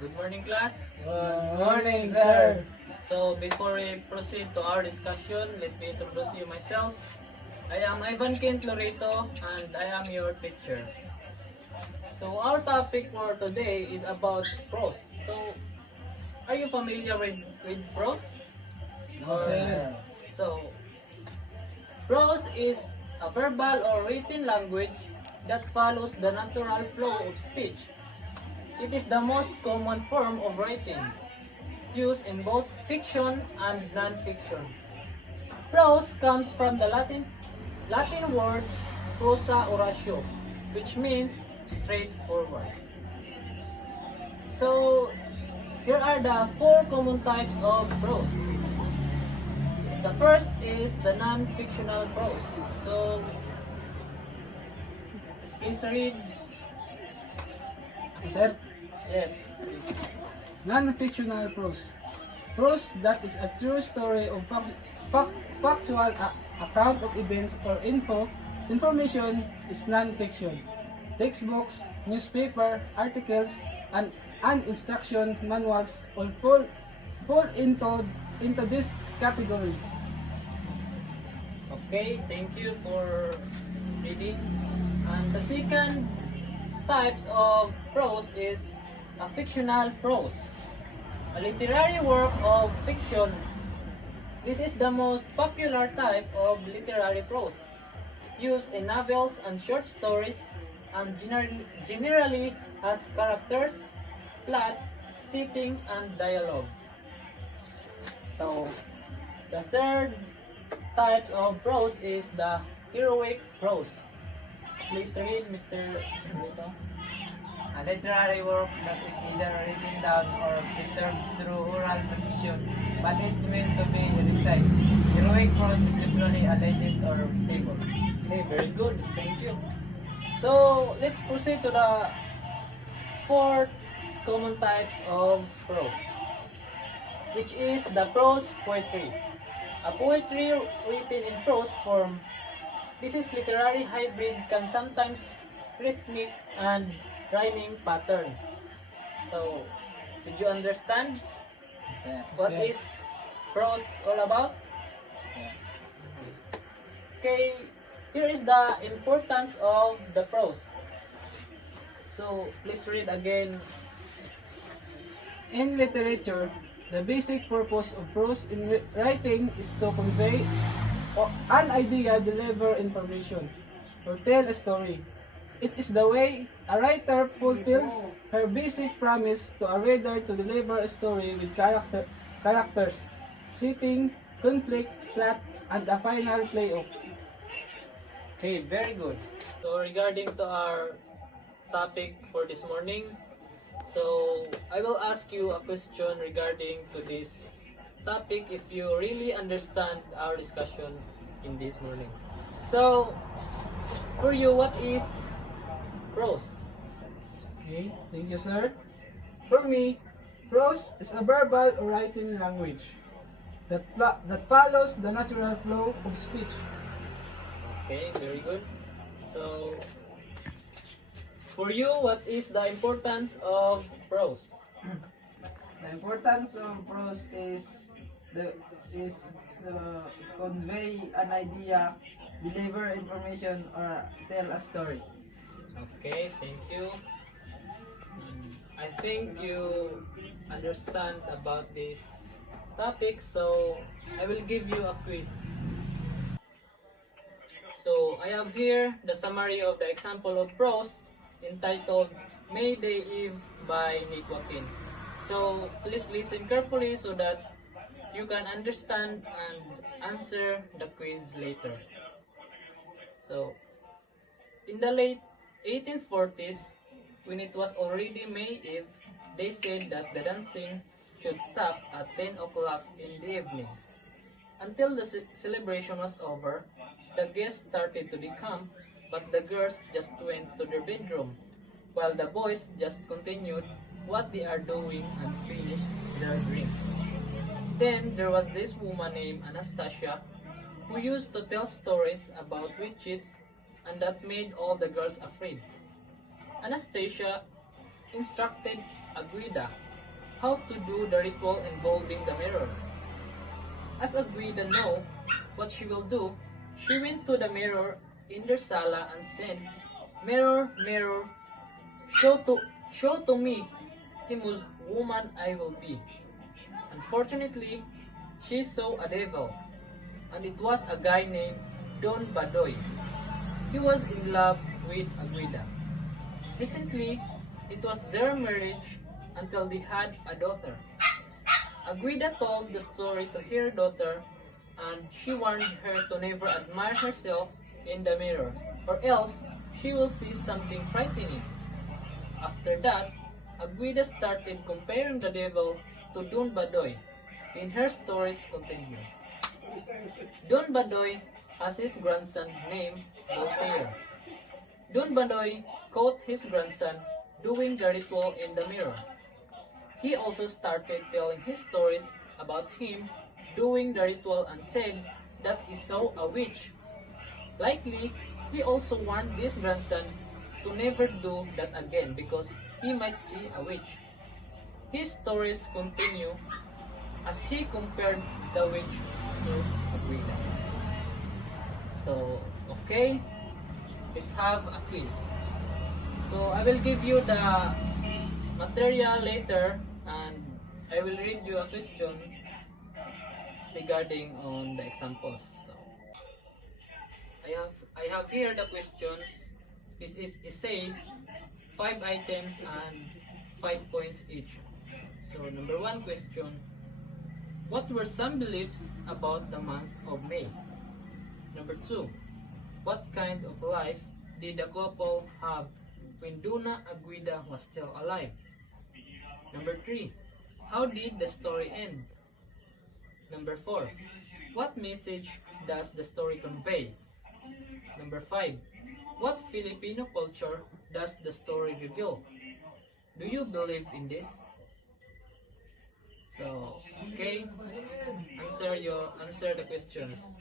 Good morning, class. Good morning, sir. So, before we proceed to our discussion, let me introduce you myself. I am Ivan Kent Lorito, and I am your teacher. So, our topic for today is about prose. So, are you familiar with prose? No, sir. So, prose is a verbal or written language that follows the natural flow of speech. It is the most common form of writing, used in both fiction and non-fiction. Prose comes from the Latin words prosa oratio, which means straightforward. So, here are the four common types of prose. The first is the non-fictional prose. So, please read. Sir, Yes. non-fictional prose. Prose that is a true story of factual account of events or information is non-fiction. Textbooks, newspaper, articles, and instruction manuals all fall into this category. Okay, thank you for reading. And the second types of prose is a fictional prose, a literary work of fiction. This is the most popular type of literary prose, used in novels and short stories, and generally has characters, plot, setting, and dialogue. So, the third type of prose is the heroic prose. Please read, Mr. Lito. A literary work that is either written down or preserved through oral tradition, but it's meant to be recited. Heroic prose is usually a legend or fable. Okay, very good. Thank you. So, let's proceed to the fourth common types of prose, which is the prose poetry. A poetry written in prose form. This is literary hybrid, can sometimes rhythmic and rhyming patterns. So, did you understand Sir. what Yes. is prose all about? Okay, here is the importance of the prose. So, please read again. In literature, the basic purpose of prose in writing is to convey an idea, deliver information, or tell a story. It is the way a writer fulfills her basic promise to a reader to deliver a story with characters, setting, conflict, plot, and a final playoff. Okay, very good. So, regarding to our topic for this morning, so I will ask you a question regarding to this topic if you really understand our discussion in this morning. So, for you, what is prose? Okay, thank you, sir. For me, prose is a verbal or writing language that follows the natural flow of speech. Okay, very good. So, for you, what is the importance of prose? The importance of prose is the convey an idea, deliver information, or tell a story. Okay, thank you. I think you understand about this topic, so I will give you a quiz. So, I have here the summary of the example of prose entitled May Day Eve by Nick Joaquin. So, please listen carefully so that you can understand and answer the quiz later. So, in the late 1840s, when it was already May Eve, they said that the dancing should stop at 10 o'clock in the evening. Until the celebration was over, the guests started to decamp, but the girls just went to their bedroom, while the boys just continued what they are doing and finished their drink. Then there was this woman named Anastasia who used to tell stories about witches, and that made all the girls afraid. Anastasia instructed Aguida, how to do the ritual involving the mirror. As Aguida know what she will do, she went to the mirror in their sala and said, "Mirror, mirror, show to me him whose woman I will be." Unfortunately, she saw a devil, and it was a guy named Don Badoy. He was in love with Aguida. Recently, it was their marriage until they had a daughter. Aguida told the story to her daughter, and she warned her to never admire herself in the mirror, or else she will see something frightening. After that, Aguida started comparing the devil to Don Badoy. In her stories continue. Don Badoy has his grandson named Voltaire. Don Badoy caught his grandson doing the ritual in the mirror. He also started telling his stories about him doing the ritual and said that he saw a witch. Likely, he also warned his grandson to never do that again because he might see a witch. His stories continue as he compared the witch to Aguida. So, okay, let's have a quiz. So, I will give you the material later and I will read you a question regarding on the examples. So, I have here the questions. This is essay, 5 items and 5 points each. So, number 1 question. What were some beliefs about the month of May? Number 2. What kind of life did the couple have when Dona Aguida was still alive? Number 3. How did the story end? Number 4. What message does the story convey? Number 5. What Filipino culture does the story reveal? Do you believe in this? So, okay, answer the questions.